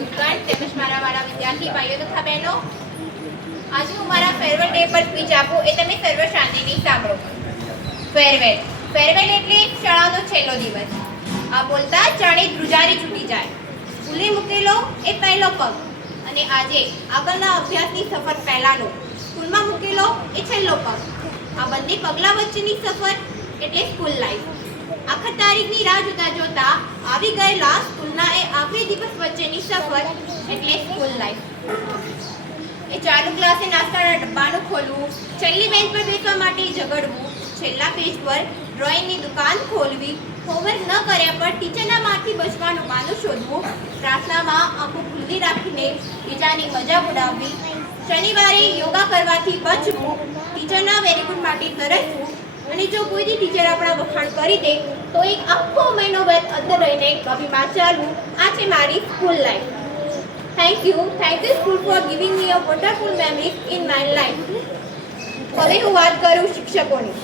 ગુરુગણ તેમજ મારા વાળા વિદ્યાર્થી ભાઈઓ તથા બહેનો, આજે હું મારા ફેરવેલ ડે પર સ્પીચ આપું એ તમે સર્વ શાંતિથી સાંભળો. ફેરવેલ એટલે શાળાનો છેલ્લો દિવસ. આ બોલતા જાણે ધ્રુજારી છૂટી જાય. સ્કૂલે મૂકેલો એ પહેલો પગ અને આજે આગળના અભ્યાસની સફર પહેલાનો સ્કૂલમાં મૂકેલો એ છેલ્લો પગ. આ બંને પગલા વચ્ચેની સફર એટલે સ્કૂલ લાઈફ. આખા તારીખની રાહ જોતા જોતા આવી ગયેલા સ્કૂલના એ આખરી દિવસ વચ્ચેની સફર એટલે સ્કૂલ લાઈફ. એ ચાલુ ક્લાસે નાસ્તાના ડબ્બાનું ખોલવું, છેલ્લી બેન્ચ પર બેસવા માટે ઝઘડવું, છેલ્લા પેજ પર ડ્રોઈંગની દુકાન ખોલવી, હોમવર્ક ન કર્યા પર ટીચરના મારથી બચવાનું બહાનું શોધવું, પ્રાર્થનામાં આંખો ખુલ્લી રાખીને બીજાની મજાક ઉડાવવી, શનિવારે યોગા કરવાથી બચવું, ટીચરના વેરી ગુડ માટે તરસવું અને જો કોઈ ટીચર આપણા વખાણ કરી દે તો એક આખો મહિનો બાદ અંદર રહીને કવિમાં ચાલવું. આ છે મારી school life. Thank you school for giving me a wonderful memories in my life. હવે હું વાત કરું શિક્ષકોની.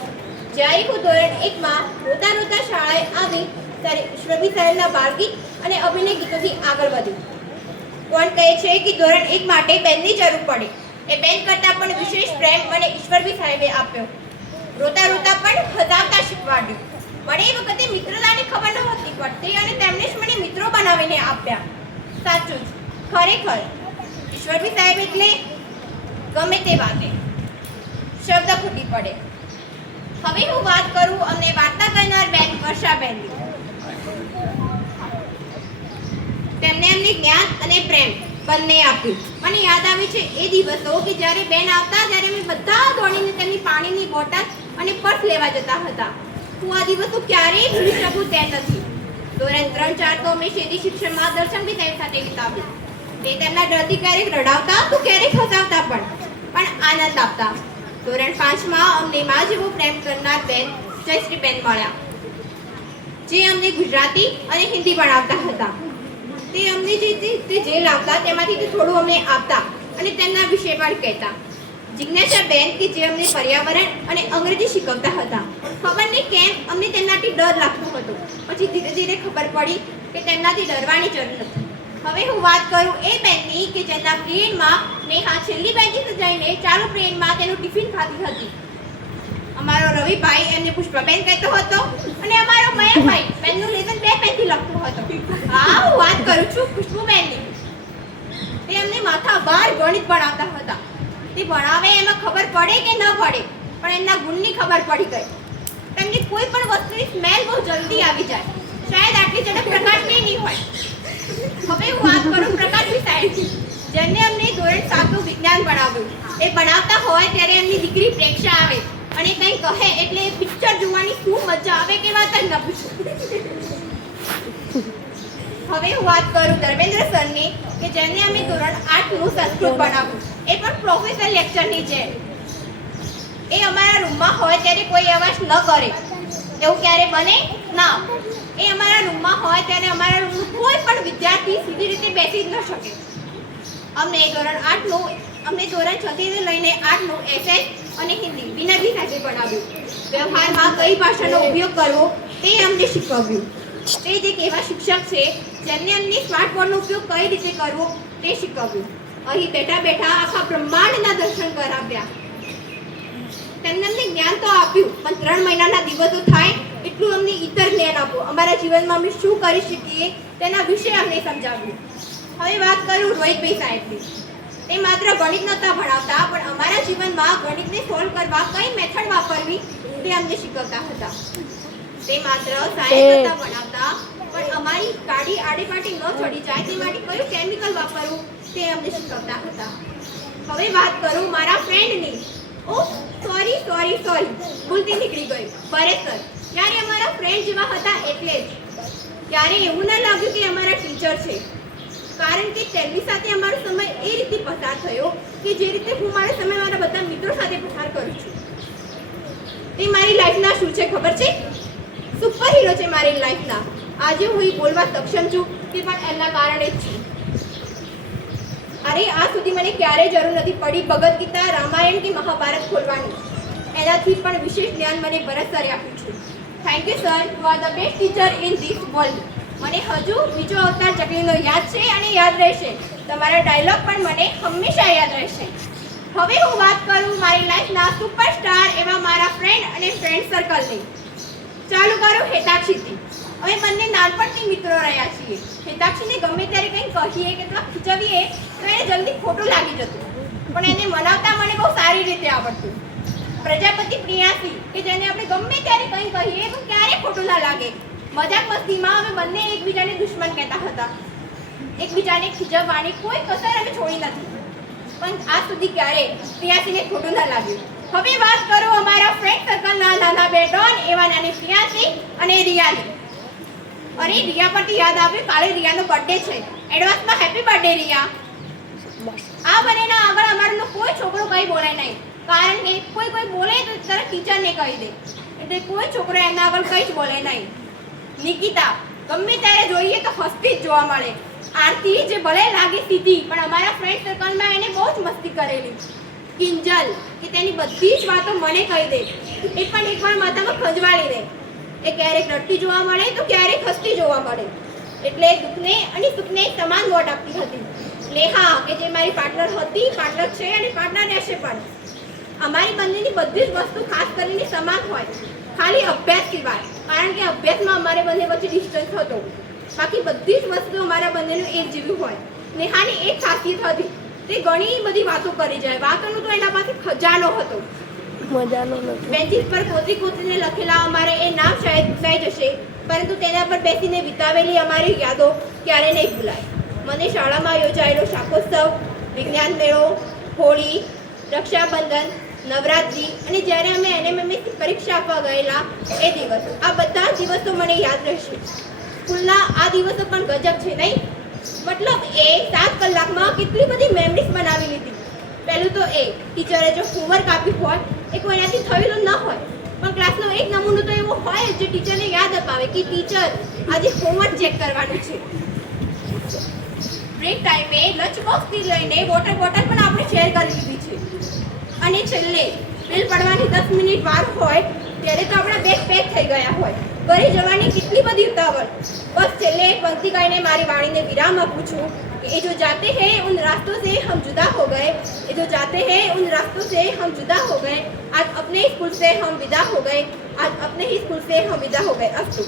જ્યારે હું ધોરણ 1માં રોતા રોતા શાળાએ આવી ત્યારે ઈશ્વરભી સાહેબના બાળગીત અને અભિનય ગીતોથી આગળ વધી. કોણ કહે છે કે ધોરણ 1 માટે બેનની જરૂર પડે? એ બેન કરતાં પણ વિશેષ પ્રેમ મને ઈશ્વરભી સાહેબે આપ્યો. રોતા રોતા પણ હસાવતા શીખવાડ્યું. મને એ વખતે મિત્રતાની ખબર નહોતી પડતી અને તેમણે જ મને મિત્રો બનાવીને આપ્યા. સાચું જ, ખરેખર ઈશ્વરભી સાહેબ એટલે ગમે તે વાતે શબ્દ ફૂટી પડે. હવે હું વાત કરું અમને વાર્તા કહેનાર બેન વર્ષાબેનની. તેમને અમને જ્ઞાન અને પ્રેમ બંને આપ્યું. મને યાદ આવે છે એ દિવસો કે જ્યારે બેન આવતા ત્યારે અમે બધા દોડીને તેમની પાણીની બોટલ અને પર્સ લેવા જતા હતા. હું આ દિવસો ક્યારેય ભૂલી શકું તેમ નથી. ધોરણ 3-4 તો અમે શેરી શિક્ષણ માર્ગદર્શન બી તેની સાથે વિતાવ્યું. તે તેમના ડરથી ક્યારેક રડાવતા તો ક્યારેક હસાવતા પણ આનંદ આપતા. ધોરણ 5માં અમને મા જેવો પ્રેમ કરનાર બેન જયશ્રીબેન મળ્યા, જે અમને ગુજરાતી અને હિન્દી ભણાવતા હતા. તે અમને જે લાવતા તેમાંથી થોડું અમને આપતા અને તેમના વિશે પણ કહેતા. જિજ્ઞાસાબેન કે જે અમને પર્યાવરણ અને અંગ્રેજી શીખવતા હતા. ખબર નહીં કેમ અમને તેમનાથી ડર લાગતો હતો. પછી ધીરે ધીરે ખબર પડી કે તેમનાથી ડરવાની જરૂર નથી. હવે હું વાત કરું એ બેનની કે જેના પિરિયડમાં નેહા છેલ્લી બેન્ચે જઈને ચાલુ પિરિયડમાં તેનું ટિફિન ખાતી હતી. અમારો રવિભાઈ એમને પુષ્પાબેન કહેતો હતો અને અમારો મયંકભાઈ પેનનું લેસન 2 પેનથી લખતો હતો. હા, હું વાત કરું છું ખુશ્બુબેનની. તે અમને માથા બાર ગણિત ભણાવતા હતા. તે ભણાવે એમાં ખબર પડે કે ન પડે પણ એમના ગુણની ખબર પડી ગઈ. તેમની કોઈ પણ વસ્તુની સ્મેલ બહુ જલ્દી આવી જાય. શાયદ આટલી ઝડપ પ્રકાશની નહીં હોય. હવે હું વાત કરું પ્રકાશજી સાહેબની, જેમને અમને ધોરણ 7નું વિજ્ઞાન ભણાવ્યું. એ ભણાવતા હોય ત્યારે એમની દીકરી પ્રેક્ષા આવે અને કંઈ કહે એટલે પિક્ચર જોવાની શું મજા આવે કે વાત જ ન પૂછો. હવે હું વાત કરું ધર્મેન્દ્ર સરની કે જેમને અમે ધોરણ 8નું સંસ્કૃત ભણાવ્યું. એ પણ પ્રોફેસર લેક્ચરની જેમ. એ અમારા રૂમમાં હોય ત્યારે કોઈ અવાજ ન કરે એવું ક્યારે બને ના. એ અમારા રૂમમાં હોય ત્યારે અમારા રૂમનું કોઈ પણ વિદ્યાર્થી સીધી રીતે બેસી જ ન શકે. અમને ધોરણ 6 થી લઈને 8નું SS અને હિન્દી વિનયભી સાથે ભણાવ્યું. વ્યવહારમાં કઈ ભાષાનો ઉપયોગ કરવો તે અમને શીખવ્યું. તે જ એક એવા શિક્ષક છે જેમને અમને સ્માર્ટફોનનો ઉપયોગ કઈ રીતે કરવો તે શીખવ્યું. અહીં બેઠા બેઠા આખા બ્રહ્માંડના દર્શન કરાવ્યા. તેમને અમને જ્ઞાન તો આપ્યું પણ 3 મહિનાના દિવસો થાય એટલું અમને ઇતર જ્ઞાન આપો. અમારા જીવનમાં અમે શું કરી શકીએ તેના વિશે અમને સમજાવ્યું. હવે વાત કરું રોહિતભાઈ સાહેબની. તે માત્ર ગણિત નહોતા ભણાવતા પણ અમારા જીવનમાં ગણિતને સોલ્વ કરવા કઈ મેથડ વાપરવી તે અમને શીખવતા હતા. તે માત્ર સાયન્સ નહોતા ભણાવતા પણ અમારી ગાડી આડીપાટી ન ચડી જાય તે માટે કયું કેમિકલ વાપરવું તે અમને શીખવતા હતા. હવે વાત કરું મારા ફ્રેન્ડની. સોરી ભૂલથી નીકળી ગયું. ભરત સર ત્યારે અમારા ફ્રેન્ડ જેવા હતા એટલે જ. ત્યારે એવું ના લાગ્યું કે અમારા ટીચર છે, કારણ કે તેમની સાથે અમારો સમય એ રીતે પસાર થયો કે જે રીતે હું મારો સમય મારા બધા મિત્રો સાથે પસાર કરું છું. તે મારી લાઈફના શું છે ખબર છે? સુપર હીરો છે મારી લાઈફના. આજે હું એ બોલવા સક્ષમ છું તે પણ એમના કારણે જ છું. અરે આ સુધી મને ક્યારેય જરૂર નથી પડી ભગવદ્ ગીતા, રામાયણ કે મહાભારત ખોલવાની. એનાથી પણ વિશેષ જ્ઞાન મને ભરત સરે આપ્યું છે. Thank you sir, you are the best teacher in this world. મને હજુ બીજો અવતાર ચકલીનો યાદ છે અને યાદ રહેશે. તમારા ડાયલોગ પણ મને હંમેશા યાદ રહેશે. હવે હું વાત કરું મારી લાઈફના સુપરસ્ટાર એવા મારા ફ્રેન્ડ અને ફ્રેન્ડ સર્કલની. ચાલુ કરું હેતાક્ષીથી. અમે બંને નાનપણથી મિત્રો રહ્યા છીએ. હેતાક્ષીને ગમે ત્યારે કંઈ કહીએ કે તો ખીચવીએ તો એને જલ્દી ખોટું લાગી જતું, પણ એને મનાવતા મને બહુ સારી રીતે આવડતું. પ્રજાપતિ પ્રિયાસી કે જેને આપણે ગમે ત્યારે કંઈ કહીએ તો ક્યારેય ખોટું ના લાગે. મજાક મસ્તીમાં અમે બંને એકબીજાને દુશ્મન કહેતા હતા. એકબીજાને ખીજવવાની કોઈ કસર અમે છોડી નથી, પણ આજ સુધી ક્યારેય પ્રિયાસીને ખોટું ના લાગ્યું. હવે વાત કરું અમારા ફ્રેન્ડ સર્કલના નાના બે ડોન એવા નાની પ્રિયાસી અને રિયાની. અરે રિયા પરથી યાદ આવ્યું, કાલે રિયાનો બર્થડે છે. એડવાન્સમાં હેપી બર્થડે રિયા. આ બંનેના આગળ અમારનો કોઈ છોકરો કંઈ બોલે નહીં, કારણ કે કોઈ બોલે તો તરત ટીચરને કહી દે, એટલે કોઈ છોકરો એના આગળ કંઈ જ બોલે નહીં. નિકિતા ગમે ત્યારે જોઈએ તો હસતી જ જોવા મળે. આરતી જે ભલે લાગે સીધી, પણ અમારા ફ્રેન્ડ સર્કલમાં એને બહુ જ મસ્તી કરેલી. કિંજલ કે તેની બધી જ વાતો મને કહી દે, એ પણ એકવાર માથામાં ખંજવાળી દે. એ ક્યારેક રડતી જોવા મળે તો ક્યારેક હસતી જોવા મળે, એટલે દુઃખને અને સુખને સમાન વોટ આપતી હતી. નેહા કે જે મારી પાર્ટનર હતી, પાર્ટનર છે અને પાર્ટનર રહેશે પણ. અમારી બંનેની બધી જ વસ્તુ ખાસ કરીને સમાન હોય, ખાલી અભ્યાસ સિવાય, કારણ કે અભ્યાસમાં અમારે બંને વચ્ચે ડિસ્ટન્સ હતો. બાકી બધી જ વસ્તુ અમારા બંનેનું એક જેવું હોય. નેહાની એક ખાસિયત હતી, તે ઘણી બધી વાતો કરી જાય. વાતોનો તો એના પાસે ખજાનો હતો. બેન્ચીસ પર કોતરીને લખેલા અમારે એ નામ શાયદ ભૂસાઈ જશે, પરંતુ તેના પર બેસીને વિતાવેલી અમારી યાદો ક્યારે નહીં ભૂલાય. મને શાળામાં યોજાયેલો શાકોત્સવ, વિજ્ઞાન મેળો, હોળી, રક્ષાબંધન, નવરાત્રી અને જ્યારે અમે એનએમએમએસની પરીક્ષા આપવા ગયેલા એ દિવસ, આ બધા દિવસો મને યાદ રહેશે. સ્કૂલના આ દિવસો પણ ગજબ છે નહીં? મતલબ એ 7 કલાકમાં કેટલી બધી મેમરીઝ બનાવી લીધી. પહેલું તો એ ટીચરે જો હોમવર્ક આપ્યું હોય એ કોઈનાથી થયેલું ન હોય, પણ ક્લાસનો એક નમૂનો તો એવો હોય જે ટીચરને યાદ અપાવે કે ટીચર આજે હોમવર્ક ચેક કરવાનું છે. બ્રેક ટાઈમે લંચ બોક્સથી લઈને વોટર બોટલ પણ આપણે શેર કરી લીધી છે. અને છેલ્લે બેલ પડવાની 10 મિનિટ વાર હોય ત્યારે તો આપણા બેગ પેક થઈ ગયા હોય. ઘરે જવાની કેટલી બધી ઉતાવળ. બસ છેલ્લે એક પંક્તિ કહીને મારી વાણીને વિરામ આપું છું कि ये जो जाते हैं उन रास्तों से हम जुदा हो गए, ये जो जाते हैं उन रास्तों से हम जुदा हो गए, आज अपने स्कूल से हम विदा हो गए, आज अपने ही स्कूल से हम विदा हो गए. अस्तु.